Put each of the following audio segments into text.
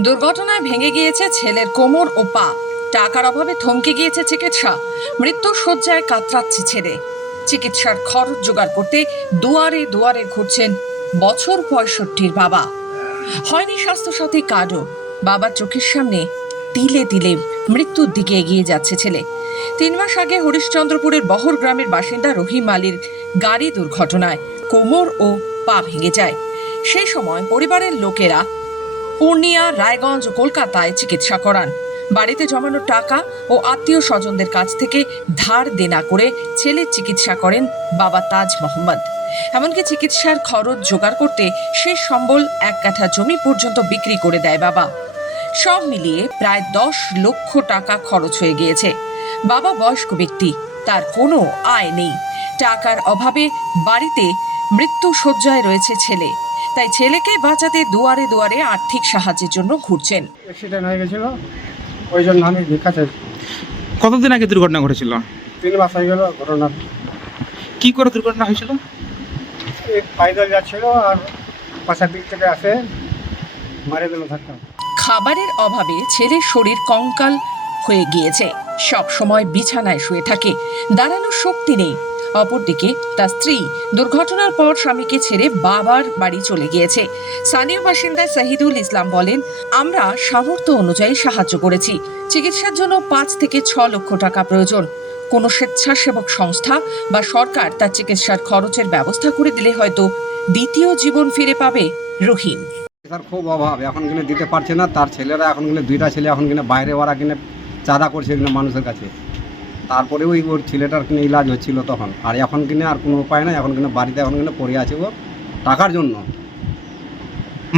দুর্ঘটনায় ভেঙে গিয়েছে ছেলের কোমর ও পা। টাকার অভাবে থমকে গিয়েছে চিকিৎসা। মৃত্যু শয্যায় কাতরাচ্ছে ছেলে। চিকিৎসার খরচ জোগাড় করতে দুয়ারে দুয়ারে ঘুরছেন বছর পঁয়ষট্টির বাবা। হয়নি স্বাস্থ্যসাথী কার্ডও। বাবার চোখের সামনে তিলে তিলে মৃত্যুর দিকে এগিয়ে যাচ্ছে ছেলে। তিন মাস আগে হরিশ্চন্দ্রপুরের বহর গ্রামের বাসিন্দা রহিম আলীর গাড়ি দুর্ঘটনায় কোমর ও পা ভেঙে যায়। সেই সময় পরিবারের লোকেরা পূর্ণিয়া, রায়গঞ্জ, কলকাতায় চিকিৎসা করান। বাড়িতে জমানো টাকা ও আত্মীয় স্বজনদের কাছ থেকে ধার দেনা করে ছেলের চিকিৎসা করেন বাবা তাজ মোহাম্মদ। এমনকি চিকিৎসার খরচ জোগাড় করতে শেষ সম্বল এক কাঠা জমি পর্যন্ত বিক্রি করে দেয় বাবা। সব মিলিয়ে প্রায় দশ লক্ষ টাকা খরচ হয়ে গিয়েছে। বাবা বয়স্ক ব্যক্তি, তার কোনো আয় নেই। টাকার অভাবে বাড়িতে মৃত্যু শয্যায় রয়েছে ছেলে। তাই ছেলেকে বাঁচাতে দুয়ারে দুয়ারে আর্থিক সাহায্যের জন্য ঘুরছেন। অ্যাক্সিডেন্ট হয়ে গেছিল। ওই জন্য আমি ভিক্ষা কতদিন আগে দুর্ঘটনা ঘটেছিল? তিন মাস হয়ে গেল ঘটনা। কি করে দুর্ঘটনা হয়েছিল? এই পাইদল যাচ্ছিল আর পাশের দিক থেকে আসে মারে দিল ধাক্কা। খাবারের অভাবে ছেলের শরীর কঙ্কাল হয়ে গিয়েছে। সব সময় বিছানায় শুয়ে থাকে। দাঁড়ানোর শক্তি নেই। অপরদিকে তার স্ত্রী দুর্ঘটনার পর স্বামীকে ছেড়ে বাবার বাড়ি চলে গিয়েছে। স্থানীয় বাসিন্দা শাহিদুল ইসলাম বলেন, আমরা সামর্থ্য অনুযায়ী সাহায্য করেছি। চিকিৎসার জন্য পাঁচ থেকে ছ লক্ষ টাকা প্রয়োজন। কোনো স্বেচ্ছাসেবক সংস্থা বা সরকার তার চিকিৎসার খরচের ব্যবস্থা করে দিলে হয়তো দ্বিতীয় জীবন ফিরে পাবে। রহিম। তার খুব অভাব। এখন কিনে দিতে পারছে না, তার ছেলেরা এখন কিনে, দুইটা ছেলে এখন কিনে, বাইরে ওরা কিনে চাঁদা করছে কিনে মানুষের কাছে। তারপরে ওই ওর ছেলেটার কিনে ইলাজ হচ্ছিল তখন। আর এখন কিনে আর কোনো উপায় নাই এখন কিনে বাড়িতে এখন কিনে পড়ে আছে ও টাকার জন্য।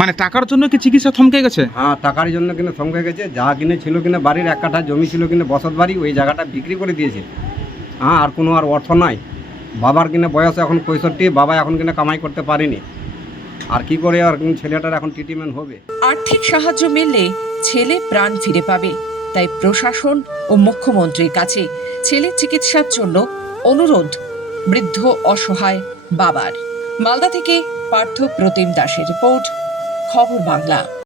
মানে টাকার জন্য কি চিকিৎসা থমকে গেছে? হ্যাঁ টাকার জন্য কিনে থমকে গেছে। যা কিনে ছিল কিনে বাড়ির এক কাঠা জমি ছিল কিনে বসত বাড়ি ওই জায়গাটা বিক্রি করে দিয়েছে। হ্যাঁ আর কোনো আর অর্থ নাই। বাবার কিনে বয়স এখন পঁয়ষট্টি বাবা এখন কিনে কামাই করতে পারেনি। আর কি করে আর ছেলেটার এখন ট্রিটমেন্ট হবে? আর্থিক সাহায্য মিললে ছেলে প্রাণ ফিরে পাবে তাই প্রশাসন ও মুখ্যমন্ত্রীর কাছে ছেলের চিকিৎসার জন্য অনুরোধ, বৃদ্ধ অসহায় বাবার। মালদা থেকে পার্থ প্রতিম দাসের রিপোর্ট, খবর বাংলা।